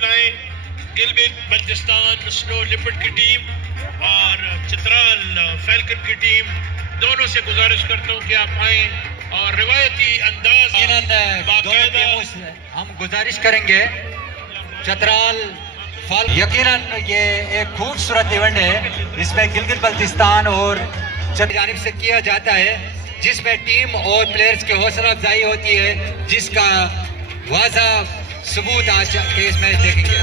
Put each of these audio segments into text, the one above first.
लाएं। Gilgit Baltistan snow leopard की team और चित्राल फैल्कन की टीम, दोनों से गुजारिश करता हूं कि आप आए और रिवायती अंदाज हम गुजारिश करेंगे चित्राल यकीनन ये एक खूबसूरत इवेंट है। इसमें गिलगित बल्तिस्तान और जानिब से किया जाता है, जिसमें टीम और प्लेयर्स की हौसला अफजाई होती है, जिसका वाज़ह सबूत आज के इस मैच देखेंगे।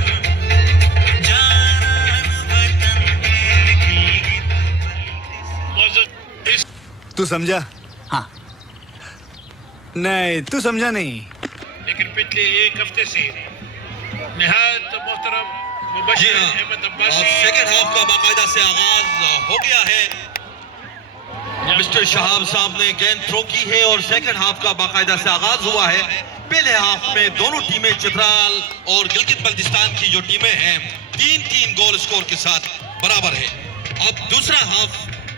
तू समझा? हाँ। नहीं, तू समझा नहीं। लेकिन पिछले एक हफ्ते से निहायत मोहतरम मुबश्शिर अहमद अब्बासी, सेकंड हाफ का बाकायदा से आगाज हो गया है। मिस्टर शहाब साहब ने गेंद थ्रो की है और सेकंड हाफ का बाकायदा से आगाज हुआ है। पहले हाफ में दोनों टीमें चित्राल और गिलगित बल्तिस्तान की जो टीमें हैं 3-3 गोल स्कोर के साथ बराबर है। अब दूसरा हाफ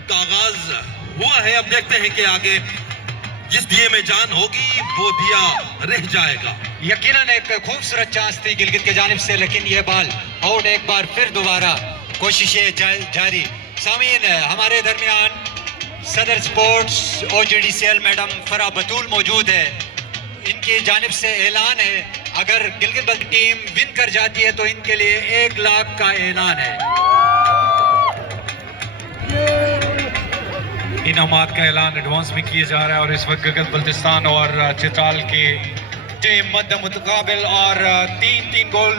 का आगाज हुआ है। अब देखते हैं कि आगे जिस दिए में जान होगी वो दिया रह जाएगा। यकीनन एक खूबसूरत चांस थी गिलगित के जानिब से, लेकिन ये बॉल आउट। एक बार फिर दोबारा कोशिशें जारी। सामीन, हमारे दरमियान सदर स्पोर्ट्स OGDCL मैडम फरा बतूल मौजूद है। इनकी जानिब से ऐलान है, अगर गिलगित टीम विन कर जाती है तो इनके लिए 1 लाख का ऐलान है। इनामात का ऐलान एडवांस में किया जा रहा है और इस वक्त गिलगित बल्तिस्तान और चित्राल के टीम मद्द मुतकाबिल और 3-3 गोल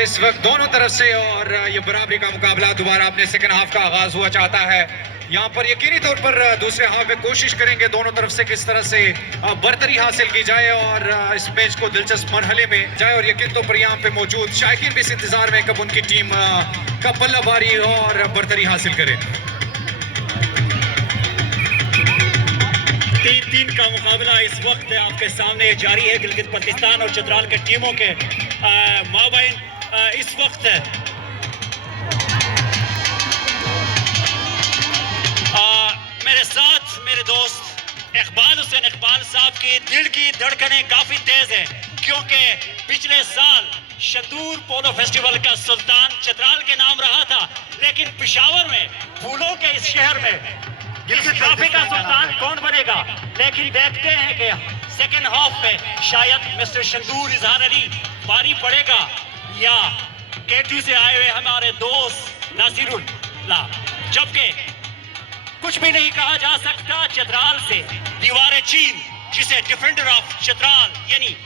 इस वक्त दोनों तरफ से। और ये बराबरी का मुकाबला दोबारा अपने सेकंड हाफ का आगाज हुआ चाहता है। यहाँ पर यकीनी तौर पर दूसरे हाफ में कोशिश करेंगे दोनों तरफ से किस तरह से बरतरी हासिल की जाए और इस मैच को दिलचस्प मरहले में जाए। और यकीन तौर पर यहाँ पे मौजूद शायकीन भी इस इंतजार में कब उनकी टीम का पल्ला भारी हो और बरतरी हासिल करे। 3-3 का मुकाबला इस वक्त आपके सामने जारी है गिलगित बल्तिस्तान और चित्राल के टीमों के माबैन। इस वक्त मेरे साथ मेरे दोस्त इकबाल हुसैन इकबाल साहब की दिल की धड़कनें काफी तेज है, क्योंकि पिछले साल शंदूर पोलो फेस्टिवल का सुल्तान चित्राल के नाम रहा था, लेकिन पेशावर में फूलों के इस शहर में इस ट्रॉफी का सुल्तान कौन बनेगा। लेकिन देखते हैं कि सेकंड हाफ में शायद मिस्टर शंदूर इजहार अली भारी पड़ेगा या K2 से आए हुए हमारे दोस्त नासिरुल्लाह। जबकि कुछ भी नहीं कहा जा सकता चित्राल से दीवार चीन, जिसे डिफेंडर ऑफ चित्राल यानी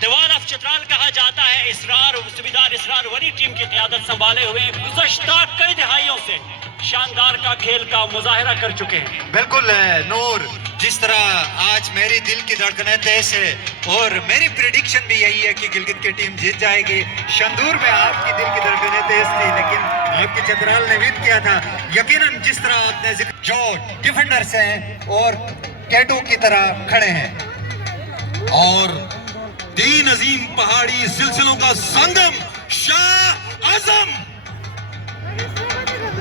दीवार ऑफ चित्राल कहा जाता है, सुबेदार इसरार वली टीम की क़यादत संभाले हुए गुज़श्ता कई दिहाइयों से शानदार का खेल का मुजाहिरा कर चुके हैं। बिल्कुल नूर, जिस तरह आज मेरी दिल की धड़कनें तेज है और मेरी प्रेडिक्शन भी यही है कि गिलगित की टीम जीत जाएगी। शंदूर में आपकी दिल की धड़कनें तेज थी, लेकिन आपकी चित्राल ने विन किया था। यकीनन जिस तरह आपने जो डिफेंडर्स हैं और K2 की तरह खड़े हैं और 3 अजीम पहाड़ी सिलसिलों का संगम शाह आजम।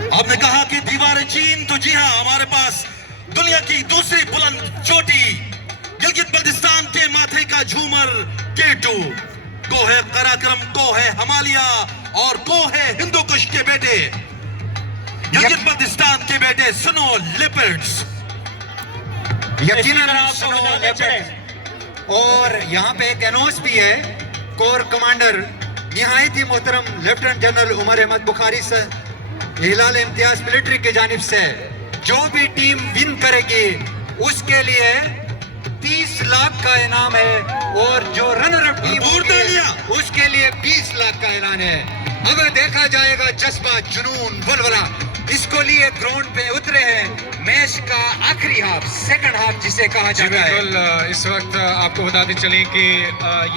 आपने कहा कि दीवार चीन, तो जी हाँ, हमारे पास दुनिया की दूसरी बुलंद चोटी गिलगित बल्तिस्तान के माथे का झूमर K2 को है कराक्रम, को है हिमालय और को है हिंदुकुश के बेटे गिलगित बल्तिस्तान के बेटे स्नो लिपर्ड्स। यकीनन स्नो लिपर्ड्स। और यहाँ पे एक अनाउंस भी है, कोर कमांडर निहायत ही मोहतरम लेफ्टिनेंट जनरल उमर अहमद बुखारी से हिलाल इम्तियाज मिलिट्री की जानिब से, जो भी टीम विन करेगी उसके लिए 30 लाख का इनाम है और जो रनर अप टीम उसके लिए 20 लाख का ऐलान है। अब देखा जाएगा जज्बा, जुनून, वलवला इसको लिए ग्राउंड पे उतरे हैं। मैच का आखिरी हाफ, सेकंड हाफ जिसे कहा जाता है। बिल्कुल, इस वक्त आपको बताते चलें कि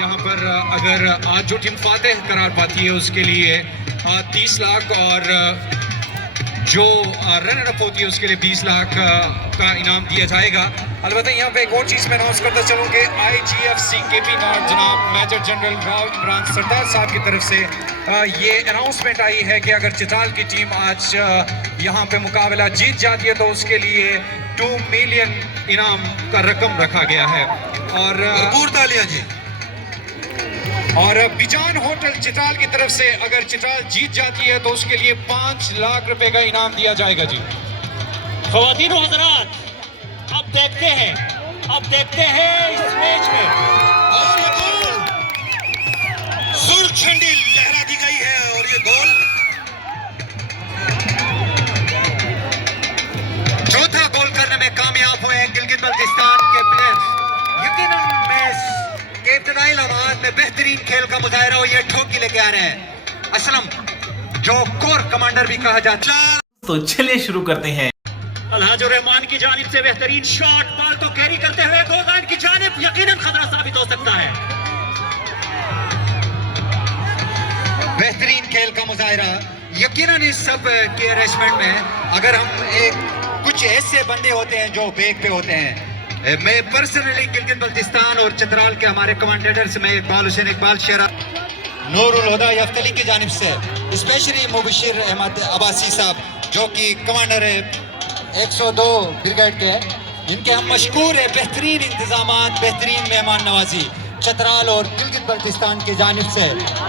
यहाँ पर अगर आज जो टीम फातेह करार पाती है उसके लिए 30 लाख और जो रनर अप होती है उसके लिए 20 लाख का इनाम दिया जाएगा। अलबत्ता यहाँ पे एक और चीज़ मैं अनाउंस करता चलूँ कि IGFC KP नॉट जनाब मेजर जनरल राव इमरान सरदार साहब की तरफ से ये अनाउंसमेंट आई है कि अगर चित्राल की टीम आज यहाँ पे मुकाबला जीत जाती है तो उसके लिए 2 मिलियन इनाम का रकम रखा गया है। और भरपूर तालियां जी। और बिजान होटल चित्राल की तरफ से अगर चित्राल जीत जाती है तो उसके लिए 5 लाख रुपए का इनाम दिया जाएगा जी। ख्वातीन और हज़रात, अब देखते हैं इस मैच में और ये गोल, सुर्ख झंडी लहरा दी गई है और ये गोल चौथा गोल करने में कामयाब हुए गिलगित बल्तिस्तान के प्लेयर्स। यकीनन मैच के इब्तदाई लम्हात में बेहतरीन खेल का मुजाहिरा और ये ठोकी लेके आ रहे हैं असलम, जो कोर कमांडर भी कहा जाता है। तो चलिए शुरू करते हैं। अलहाजुर रहमान की जानिब से बेहतरीन शॉट, बॉल को कैरी करते हुए गोल लाइन की जानिब, यकीनन खतरा साबित हो सकता है। बेहतरीन खेल का मुजाहिरा यकीनन इस सब के अरेंजमेंट में अगर हम कुछ ऐसे बंदे होते हैं जो बेग पे होते हैं। मैं पर्सनली गिलगित बल्तिस्तान और चित्राल के हमारे कमांडेटर्स में इकबाल हुसैन, इकबाल शेरा, नूरुल हुदा यफ्तली की जानिब से स्पेशली मुबशिर अहमद अब्बासी साहब जो कि कमांडर है 102 ब्रिगेड के हैं, इनके हम मशकूर है बेहतरीन इंतजामात, बेहतरीन मेहमान नवाजी चित्राल और गिलगित बल्तिस्तान की जानिब से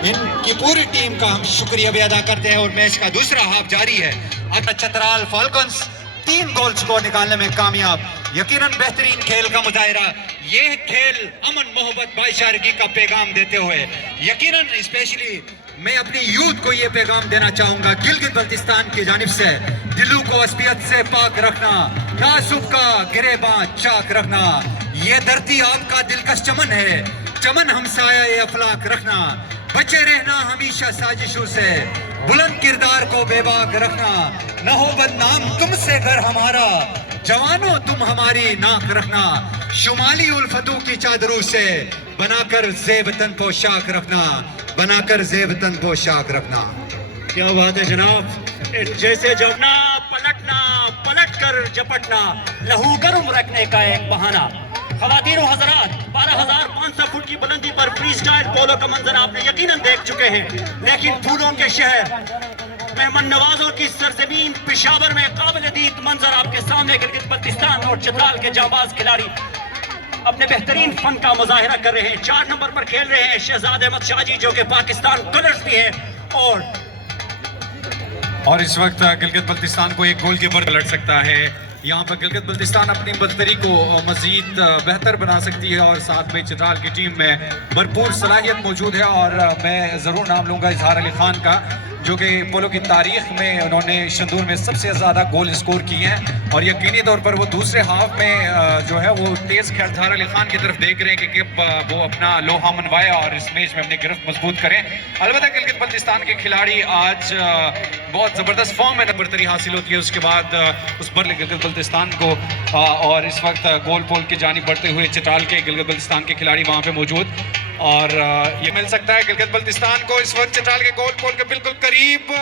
इनकी पूरी टीम का हम शुक्रिया भी अदा करते हैं। और मैच का दूसरा हाफ जारी है। अगर चित्राल फाल्कन्स 3 गोल स्कोर निकालने में कामयाब, यकीनन बेहतरीन खेल का मुजाहिरा। ये खेल अमन मोहब्बत भाईचारगी का पैगाम देते हुए यकीनन स्पेशली मैं अपनी यूथ को ये पैगाम देना चाहूंगा गिलगित बल्तिस्तान की जानिब से, दिलों को असबियत से पाक रखना, तासुब का गिरेबां चाक रखना। ये धरती आपका दिलकश चमन है, चमन हमसाया ये अफलाक रखना। बचे रहना हमेशा साजिशों से, बुलंद किरदार को बेबाक रखना। न हो बदनाम तुमसे घर हमारा, जवानों तुम हमारी नाक रखना। शुमाली उल्फतों की चादरों से बनाकर ज़ेब-तन पोशाक रखना, बनाकर ज़ेब-तन पोशाक रखना। क्या बात है जनाब, जैसे जमना पलटना, पलट कर झपटना, लहू गर्म रखने का एक बहाना। ख्वातीन और हज़रात, 12,500 फुट की बुलंदी पर फ्री स्टाइल पोलो का मंजर आपने यकीनन देख चुके हैं, लेकिन फूलों के शहर मेहमान नवाजों की सरजमीन पेशावर में काबिल दीद मंजर आपके सामने गिलगित बल्तिस्तान और चित्राल के जाबाज खिलाड़ी अपने बेहतरीन फन का मुजाहिरा कर रहे हैं। 4 नंबर पर खेल रहे हैं शहजाद अहमद शाहजी जो कि पाकिस्तान कलर्स भी है, और इस वक्त गिलगित बल्तिस्तान को एक गोल के ऊपर लड़ सकता है। यहाँ पर गिलगित बल्तिस्तान अपनी बदतरी को मजीद बेहतर बना सकती है और साथ में चित्राल की टीम में भरपूर सलाहियत मौजूद है। और मैं ज़रूर नाम लूँगा इजहार अली खान का, जो कि पोलो की तारीख में उन्होंने शंदूर में सबसे ज़्यादा गोल स्कोर किए हैं। और यकीनी तौर पर वो दूसरे हाफ में जो है वो तेज़ खेल इजहार अली खान की तरफ देख रहे हैं कि वो अपना लोहा मनवाए और इस मैच में अपनी गिरफ्त मजबूत करें। अलबत्ता गिलगित बल्तिस्तान के खिलाड़ी आज बहुत ज़बरदस्त फॉर्म में बरतरी हासिल होती है, उसके बाद उस पर गिलगित बल्तिस्तान को और इस वक्त गोल पोल की जानिब बढ़ते हुए चित्राल के गिलगित बल्तिस्तान के खिलाड़ी वहाँ पे मौजूद, और ये मिल सकता है गिलगित बल्तिस्तान को इस वक्त चित्राल के गोल पोल के बिल्कुल करीब।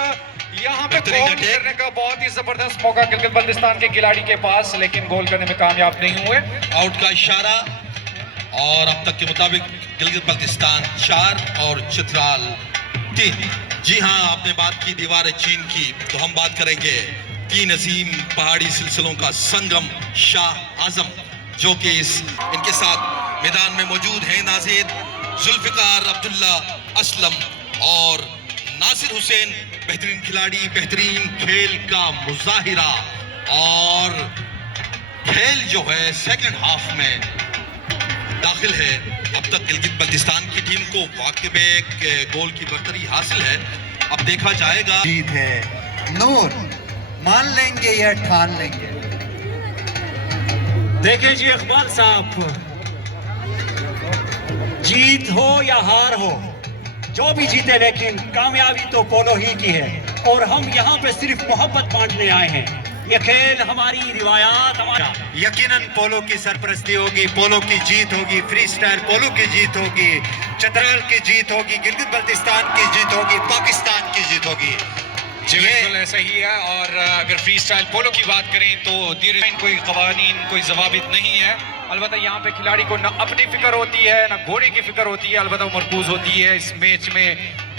यहाँ पे गोल करने का बहुत ही जबरदस्त मौका गिलगित बल्तिस्तान के खिलाड़ी के पास, लेकिन गोल करने में कामयाब नहीं हुए। आउट का इशारा, और अब तक के मुताबिक गिलगित बल्तिस्तान 4 और चित्राल 3। जी हाँ, आपने बात की दीवार चीन की, तो हम बात करेंगे 3 अजीम पहाड़ी सिलसिलों का संगम शाह आजम, जो कि इनके साथ मैदान में मौजूद है नाजिद, जुल्फिकार, अब्दुल्ला, असलम और नासिर हुसैन। बेहतरीन खिलाड़ी, बेहतरीन खेल का मुजाहिरा, और खेल जो है सेकंड हाफ में दाखिल है। अब तक गिलगित बल्तिस्तान की टीम को वाकई में एक गोल की बरतरी हासिल है। अब देखा जाएगा जीत है नूर, मान लेंगे या ठान लेंगे। देखें जी इकबाल साहब, जीत हो या हार हो, जो भी जीते, लेकिन कामयाबी तो पोलो ही की है और हम यहाँ पे सिर्फ मोहब्बत बांटने आए हैं। ये खेल हमारी रिवायात, हमारा यकीनन पोलो की सरपरस्ती होगी, पोलो की जीत होगी, फ्री स्टाइल पोलो की जीत होगी, चित्राल की जीत होगी, गिलगित बल्तिस्तान की जीत होगी, पाकिस्तान की जीत होगी। जी बिल्कुल ऐसा ही है। और अगर फ्री स्टाइल पोलो की बात करें तो कोई कवानीन, कोई जवाबित नहीं है। अलबत्ता यहाँ पे खिलाड़ी को न अपनी फिक्र होती है, न घोड़े की फिक्र होती है, अलबत्ता वो मरकूज होती है इस मैच में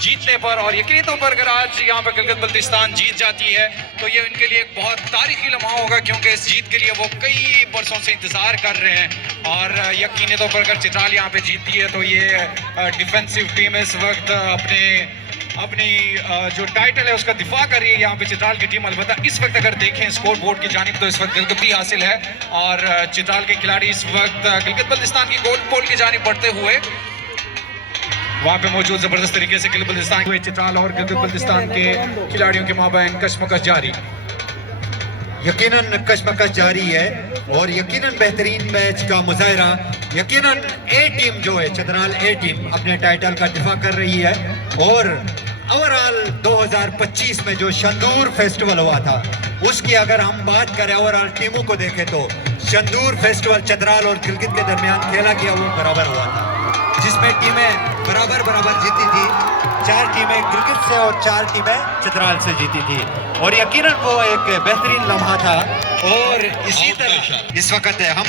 जीतने पर, और यकीनी तौर पर अगर आज यहाँ पर गिलगित बल्तिस्तान जीत जाती है तो ये उनके लिए एक बहुत तारीखी लम्हा होगा, क्योंकि इस जीत के लिए वो कई बरसों से इंतजार कर रहे हैं। और यकीनी तौर पर अगर चित्राल यहाँ पे जीतती है तो ये डिफेंसिव टीम इस वक्त अपनी जो टाइटल है उसका दिफा कर रही है यहाँ पे चित्राल की टीम। अलबत्ता इस वक्त अगर देखें स्कोर बोर्ड की जानिब तो इस वक्त गिलगित हासिल है, और चित्राल के खिलाड़ी इस वक्त गिलगित बल्तिस्तान की गोल पोल की जानिब बढ़ते हुए वहाँ पे मौजूद जबरदस्त तरीके से गिलगित बल्तिस्तान हुए चित्राल और गिलगित बल्तिस्तान के खिलाड़ियों के माबैन कशमकश जारी। यकीनन कशमकश जारी है और यकीनन बेहतरीन मैच का मुजाहरा। यकीनन ए टीम जो है चित्राल ए टीम अपने टाइटल का दिफा कर रही है, और ओवरऑल 2025 में जो शंदूर फेस्टिवल हुआ था उसकी अगर हम बात करें ओवरऑल टीमों को देखें तो शंदूर फेस्टिवल चित्राल और गिलगित के दरमियान खेला गया वो बराबर हुआ था, जिसमें टीमें बराबर जीती थी। 4 टीमें गिलगित से और 4 टीमें चित्राल से जीती थी, और यकीनन वो एक बेहतरीन लम्हा था। और इसी तरह इस वक्त हम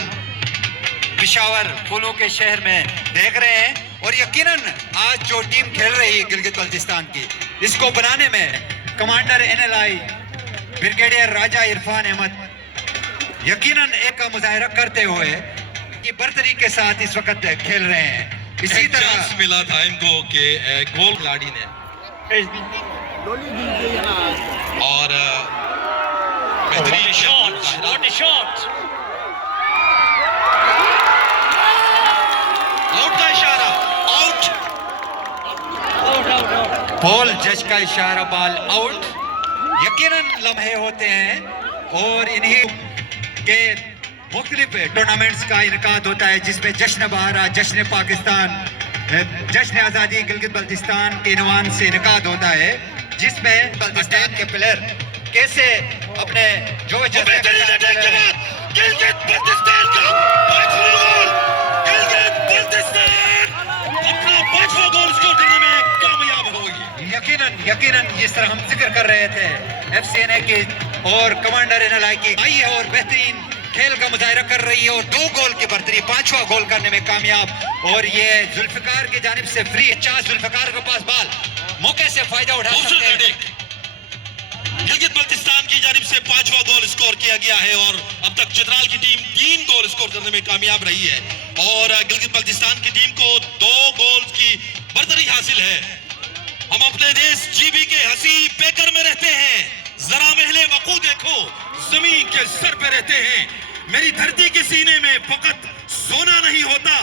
पिशावर फूलों के शहर में देख रहे हैं, और यकीनन आज जो टीम खेल रही है गिलगित बल्तिस्तान की, इसको बनाने में कमांडर NLI ब्रिगेडियर राजा इरफान अहमद यकीनन एक का मुजाहरा करते हुए कि बर्तरी के साथ इस वक्त खेल रहे हैं। इसी तरह मिला था इनको कि गोल खिलाड़ी ने और बेहतरीन शॉट आउट का इशारा, आउट। बॉल जज का इशारा, बॉल आउट। यकीनन लम्हे होते हैं और इन्हीं के मुख्तलिफ टूर्नामेंट्स का इनकाद होता है, जिसमें जश्न बहारा, जश्न पाकिस्तान, जश्न आज़ादी गिलगित बल्तिस्तान के इनवान से इनकाद होता है, जिसमें बल्तिस्तान के प्लेयर कैसे अपने जो गिलगित बल्तिस्तान का गिलगित बल्तिस्तान अपना 5वां गोल स्कोर करने में कामयाब होगी। यकीनन जिस तरह हम जिक्र कर रहे थे FCNA की और कमांडर NLI की आई है और बेहतरीन खेल का मुजाहरा कर रही है, और 2 गोल की बर्तरी 5वां गोल करने में कामयाब। और ये जुल्फिकार की जानिब से फ्री चांस, जुल्फिकार के पास बॉल, मौके से फायदा उठा सकते हैं। गिलगित बल्तिस्तान की जानिब से 5वां गोल स्कोर किया गया है, और अब तक चित्राल की टीम 3 गोल स्कोर करने में कामयाब रही है, और गिलगित बल्तिस्तान की टीम को 2 गोल की बर्तरी हासिल है। हम अपने देश GB के हसी बेकर में रहते हैं, जरा महले वकू देखो जमीन के सर पे रहते हैं। मेरी धरती के सीने में फकत सोना नहीं होता,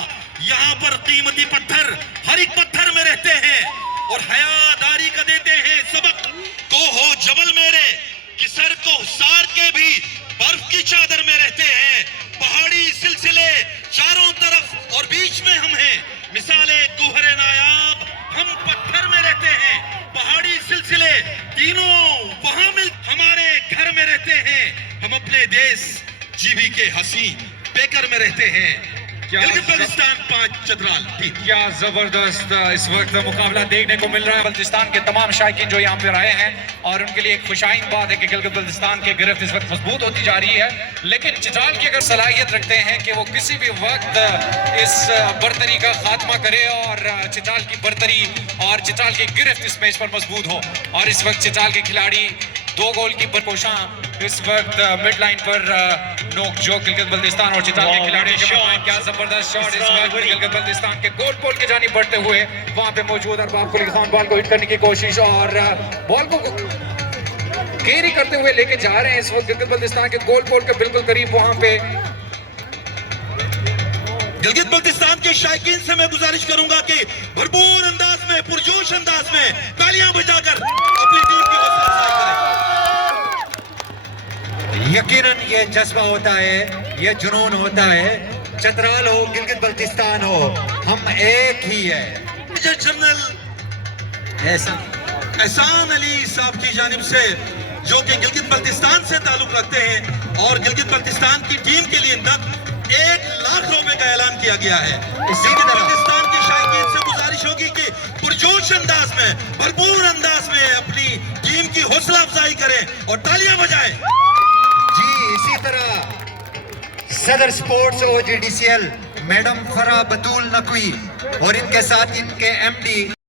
यहाँ पर कीमती पत्थर हर एक पत्थर में रहते हैं, और हयादारी का देते हैं सबक। को हो जबल मेरे कि सर को सार के भी बर्फ की चादर में रहते हैं। पहाड़ी सिलसिले चारों तरफ और बीच में हम हैं, मिसाले कुहरे नायाब हम पत्थर में रहते हैं। पहाड़ी सिलसिले तीनों वहां मिल हमारे घर में रहते हैं। हम अपने देश GB के हसी बेकर में रहते हैं। गिलगित बल्तिस्तान 5 चित्राल 3। क्या जबरदस्त इस वक्त मुकाबला देखने को मिल रहा है। बल्तिस्तान के तमाम शायकीन जो यहाँ पर आए हैं, और उनके लिए एक खुशाइन बात है कि गिलगित बल्तिस्तान की गिरफ्त इस वक्त मजबूत होती जा रही है, लेकिन चित्राल की अगर सलाहियत रखते हैं कि वो किसी भी वक्त इस बर्तरी का खात्मा करे और चित्राल की बर्तरी और चित्राल की गिरफ्त इस मैच पर मजबूत हो। और इस वक्त चित्राल के खिलाड़ी 2 गोल की बरकोशां इस वक्त मिड लाइन पर नोक जो गिलगित बल्तिस्तान और चित्राल के खिलाड़ियों के मामले क्या जबरदस्त शॉट इस वक्त गिलगित बल्तिस्तान के गोल पोल की जानिब बढ़ते हुए वहां पे मौजूद अरबाब कुली खान बॉल को हिट करने की कोशिश और बॉल को कैरी करते हुए लेके जा रहे हैं इस वक्त गिलगित बल्तिस्तान के गोल पोल के बिल्कुल करीब। वहां पे गिलगित बल्तिस्तान के शायकीन से मैं गुजारिश करूंगा कि भरपूर अंदाज में, पुरजोश अंदाज में तालियां बजाकर अपनी टीम की हौसला अफजाई करें। यकीनन ये जज्बा होता है, ये जुनून होता है। चित्राल हो, गिलगित बल्तिस्तान हो, हम एक ही है। मेजर जनरल एहसान अली साहब की जानिब से, जो कि गिलगित बल्तिस्तान से ताल्लुक रखते हैं, और गिलगित बल्तिस्तान की टीम के लिए नकद 1 लाख रुपए का ऐलान किया गया है। इसी बल्तिस्तान के शायकीन से गुजारिश होगी कि पुरजोश अंदाज में, भरपूर अंदाज में अपनी टीम की हौसला अफजाई करें और तालियां बजाएं। जी, इसी तरह सदर स्पोर्ट्स OGDCL मैडम फरा बतूल नकवी और इनके साथ इनके MD